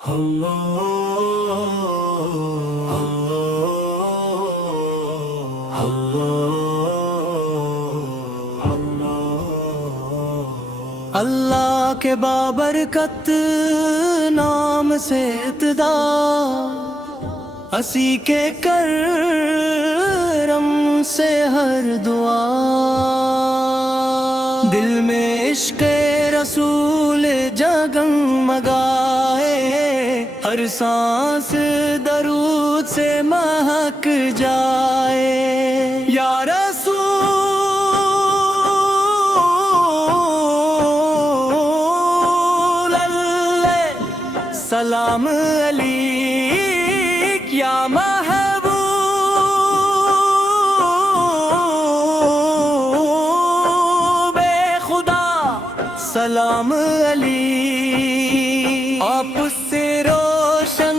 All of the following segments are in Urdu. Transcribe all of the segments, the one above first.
اللہ کے بابرکت نام سے ابتدا، اسی کے کرم سے ہر دعا، دل میں عشق رسول جگمگائے، ہر سانس درود سے مہک جائے۔ یا رسول اللہ سلام علیک، یا محبوب خدا سلام علیک۔ آپ سے روشن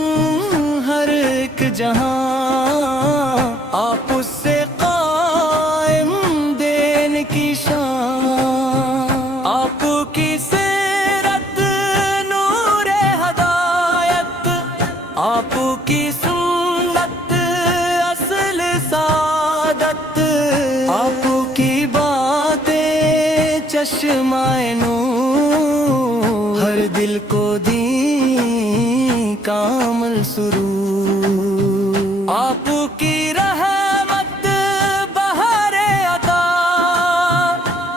ہر ایک جہاں، آپ سے قائم دین کی شان، آپ کی سیرت نور ہدایت، آپ کی سنت اصل سعادت، آپ کی باتیں چشمہ نور، ہر دل کو دیں کامل سرور، آپ کی رحمت بہار عطا،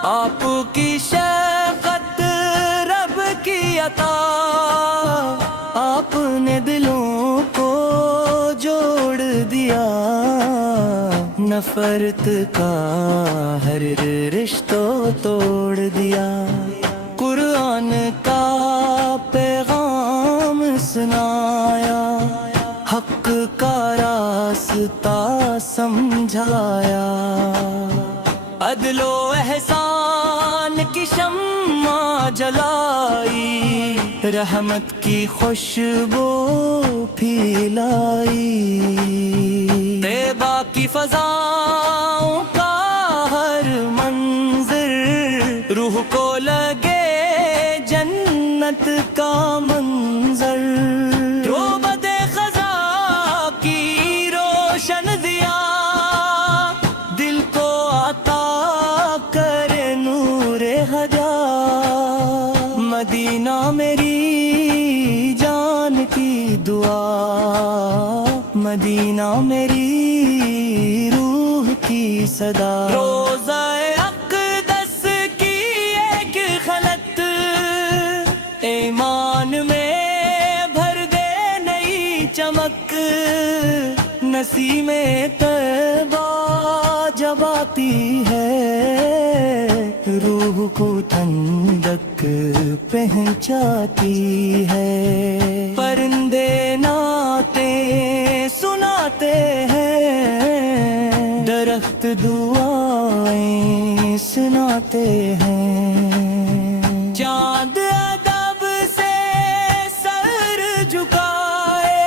آپ کی شفقت رب کی عطا، آپ نے دلوں کو جوڑ دیا، نفرت کا ہر رشتہ توڑ دیا، قرآن کا پیغام سنایا، حق کا راستہ سمجھایا، عدل و احسان کی شمع جلائی، رحمت کی خوشبو پھیلائی، طیبہ کی فضاؤں کا ہر منظر، روح کو لگے جنت کا منظر، روبد خزاں کی روشن دیا، دل کو عطا کرے نور ہدیٰ، مدینہ میری جان کی دعا، مدینہ میری روح کی صدا، روضہ اقدس کی ایک خلط ایمان میں بھر دے نئی چمک، نسیم طیبہ جب آتی ہے، روح کو ٹھنڈک پہنچاتی ہے، پرندے نعتیں سناتے ہیں، درخت دعائیں سناتے ہیں، چاند ادب سے سر جھکائے،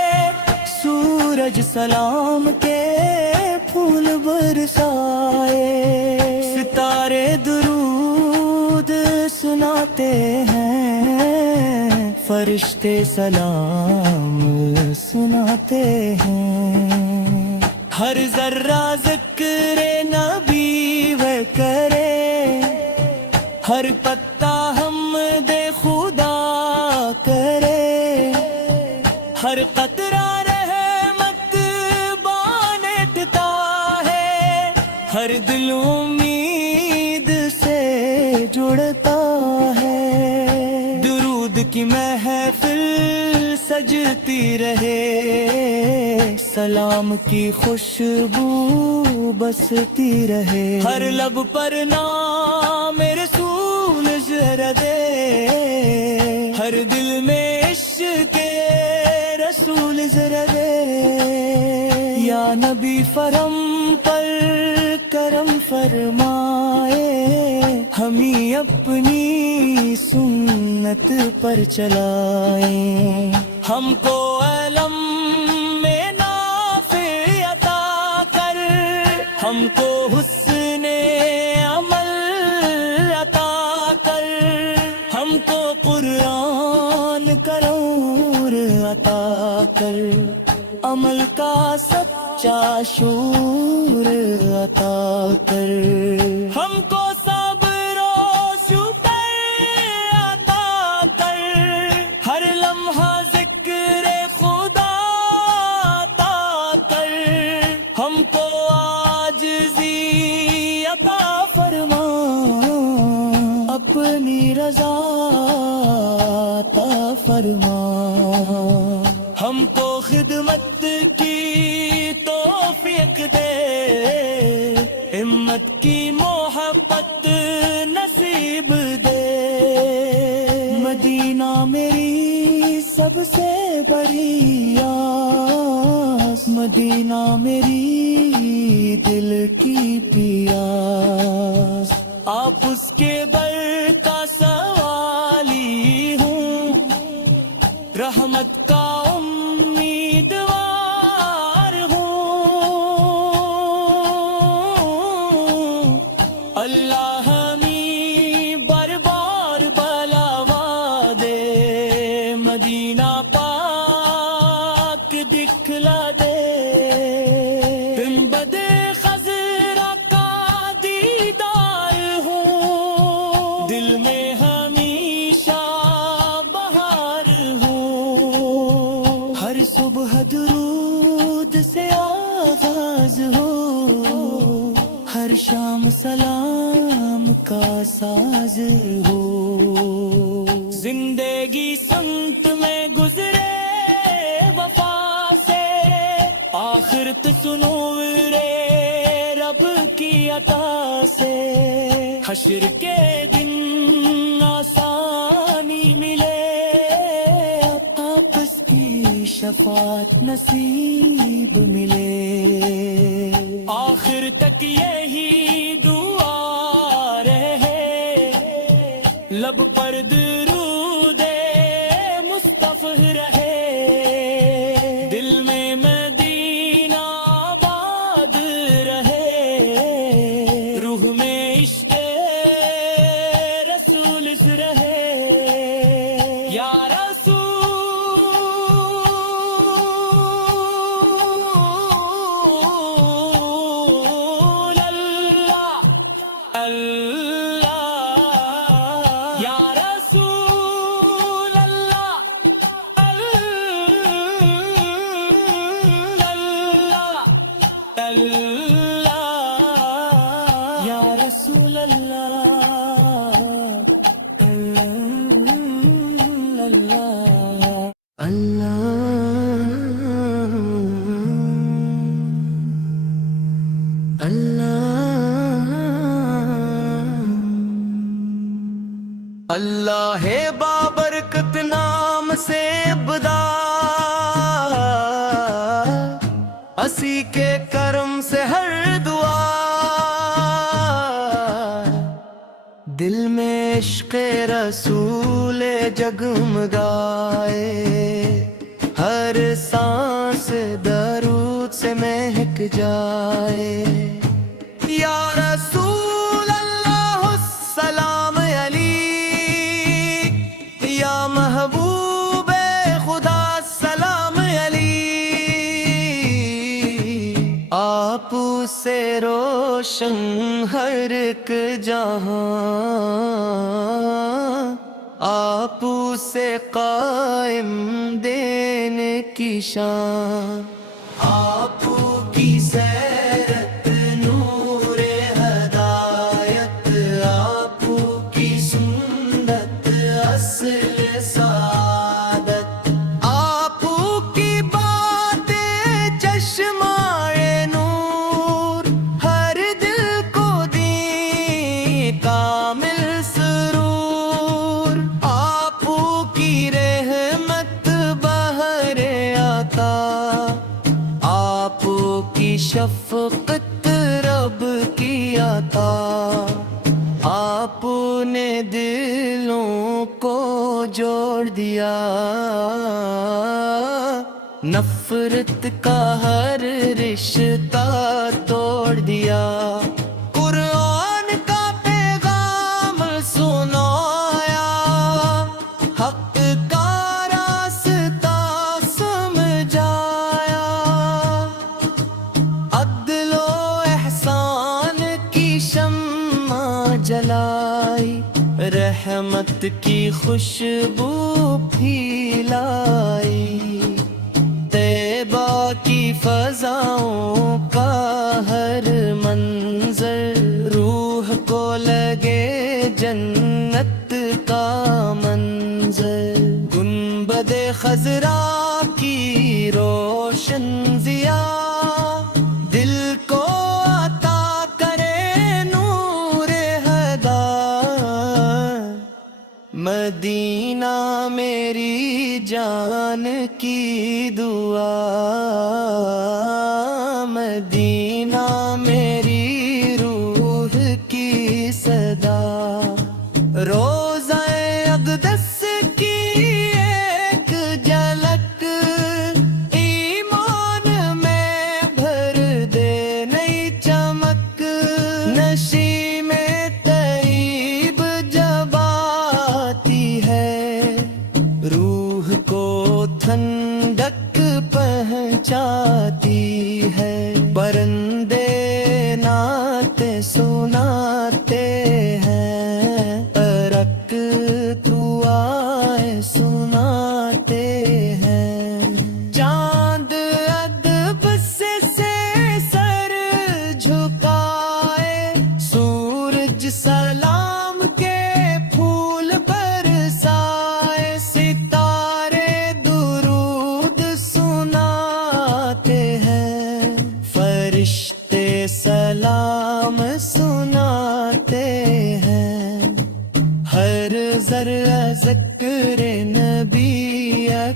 سورج سلام کے پھول برسائے، ستارے درود سناتے ہیں، فرشتے سلام سناتے ہیں، ہر ذرہ ذکر نبی وہ کرے، ہر پتا حمد خدا کرے، ہر قطرہ رحمت بانٹتا ہے، ہر دل امید سے جڑتا ہے، درود کی محفل سجتی رہے، سلام کی خوشبو بستی رہے، ہر لب پر نام رسول ذرا دے، ہر دل میں عشق رسول ذرا دے، یا نبی فرم پر کرم فرمائے، ہمیں اپنی سنت پر چلائیں، ہم کو علم میں نافع عطا کر، ہم کو حسن عمل عطا کر، ہم کو قرآن کا نور عطا کر، عمل کا سچا شعور عطا کر، ہم کو صبر و شکر عطا کر، ہر لمحہ ذکر خدا عطا کر، ہم کو عاجزی عطا فرما، اپنی رضا عطا فرما، ہم کو خدمت کی توفیق دے، ہمت کی محبت نصیب دے، مدینہ میری سب سے بڑی آس، مدینہ میری دل کی پیاس، آپ اس کے بر کا سوالی ہوں، رحمت کا امیدوار ہوں، اللہ ہمیں بار بار بلاوا دے، مدینہ پاک دکھلا دے، گنبد خضرا کا دیدار ہوں، دل میں ہمیشہ بہار ہوں، ہر صبح درود سے آغاز ہو، ہر شام سلام کا ساز ہو، زندگی سنت میں گزرے وفا سے، آخرت سنور رب کی عطا سے، حشر کے دن آسانی ملے، آپس کی شفاعت نصیب ملے، آخر تک یہی دعا رہے، لب پر درود مصطفی رہے، دل میں مدینہ آباد رہے، روح میں عشق رسول رہے، یا رسول اللہ اللہ، یا رسول اللہ اللہ اللہ، یا رسول اللہ اللہ اللہ ہے بابرکت نام سے ابدا، اسی کے کرم سے ہر دعا، دل میں عشق رسول جگمگائے، ہر سانس درود سے مہک جائے، یا رسول اللہ السلام علیک، یا محبوب خدا السلام علیک، آپ سے روشن ہر ایک جہاں، آپ سے قائم دین کی شان، آپ کی سیرت نور ہدایت، آپ کی سنت اصل سعادت، آپ کی باتیں چشمائے نور، ہر دل کو دیں کامل سرور، آپ کی رحمت بہر عطا، آپ کی شفقت رب کی عطا، آپ نے دلوں کو جوڑ دیا، نفرت کا ہر رشتہ توڑ دیا، قرآن کا پیغام سنایا، حق کا راستہ کی خوشبو پھیلائی، طیبہ کی فضاؤں کا ہر منظر روح کو لگے جنت کا منظر، گنبد خضرا کی روشن ضیا دل کو عطا کرے نور ہدا، مدینہ میری جان کی دعا، مدینہ میری روح کی صدا، روضہ اقدس کی ایک جھلک ایمان میں بھر دے نئی چمک، نسیم طیب جب آتی ہے روح کو ٹھنڈک پہنچاتی ہے، پرندے نعت سناتے ہیں، ارق تو آئے سناتے ہیں، چاند ادب سے سر جھکائے، سورج سلام کے پھول برسائے، ستارے درود سناتے ہیں، فرشتے سلام سناتے ہیں، ہر ذرہ ذکر نبی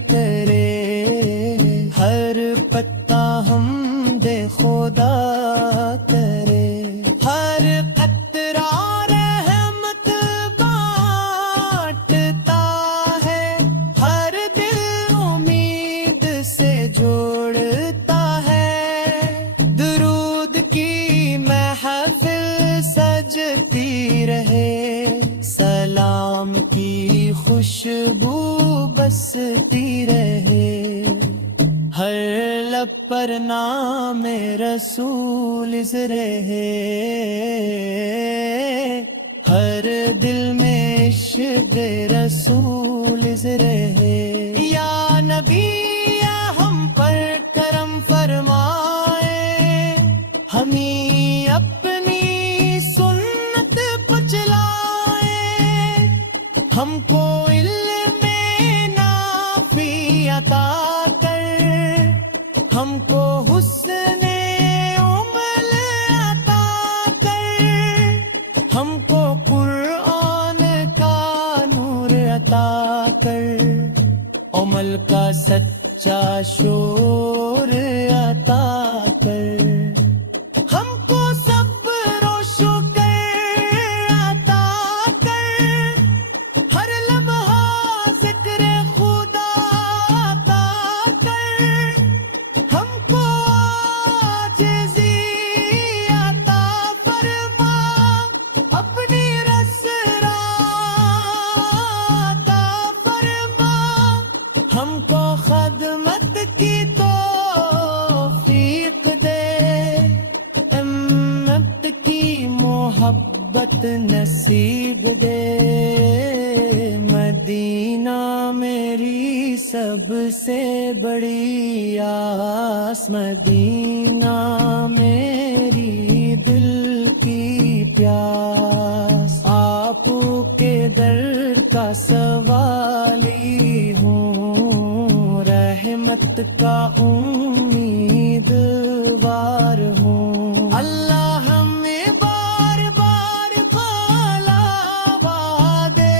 کرے، ہر پتا حمد خدا کرے، ہر قطرہ رحمت بانٹتا ہے، ہر دل امید سے جوڑتا ہے، درود کی محفل سجتی رہے، سلام کی خوشبو بستی رہے، ہر لب پر نام رسول رہے، ہر دل میں عشق رسول رہے، یا نبی یا ہم پر کرم فرمائے، ہمیں اپنی سنت پچلائے، ہم کو علم نافع عطا کر، ہم کو حسن عمل عطا کر، ہم کو قرآن کا نور عطا کر، عمل کا سچا شور عطا کر، ہم کو صبر و شکر عطا کر، ہر لمحہ ذکر خدا عطا کر، ہم کو عاجزی عطا فرما، اپنی رسرا عطا فرما، ہم کو خدمت کی توفیق دے، امت کی محبت نصیب دے، مدینہ میری سب سے بڑی آس، مدینہ میری دل کی پیاس، آپ کے در کا سوالی ہوں، رحمت کا امیدوار ہوں، اللہ ہمیں بار بار کھلاوا دے،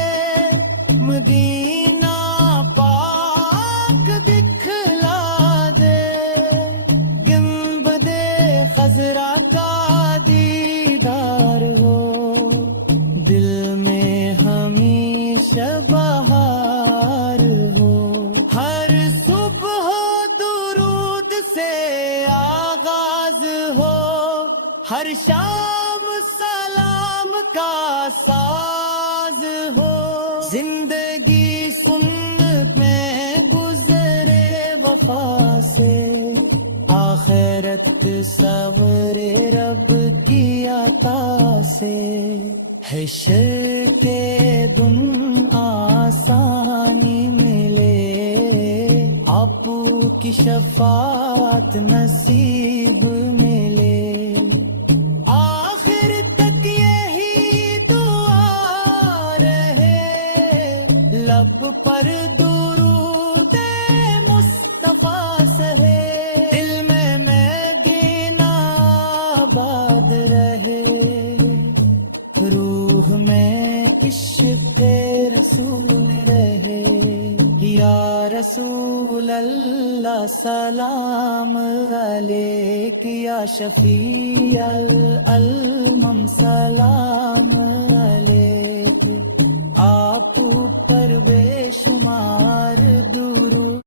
مدینہ پاک دکھلا دے، گنبد خضرا کا دیدار ہو، دل میں ہمیشہ بہار ہو، ہر صبح درود سے آغاز ہو، ہر شام سلام کا ساز ہو، زندگی سنت میں گزرے وفا سے، آخرت سورے رب کی عطا سے، حشر کے دن کی شفاعت نصیب ملے آخر تک یہی دعا رہے لب پر درود مصطفیٰ سہے دل میں گینا آباد رہے روح میں عشق رسول رہے یا رسول اللہ سلام علیک یا شفیع الامم سلام علیک آپ پر بے شمار درود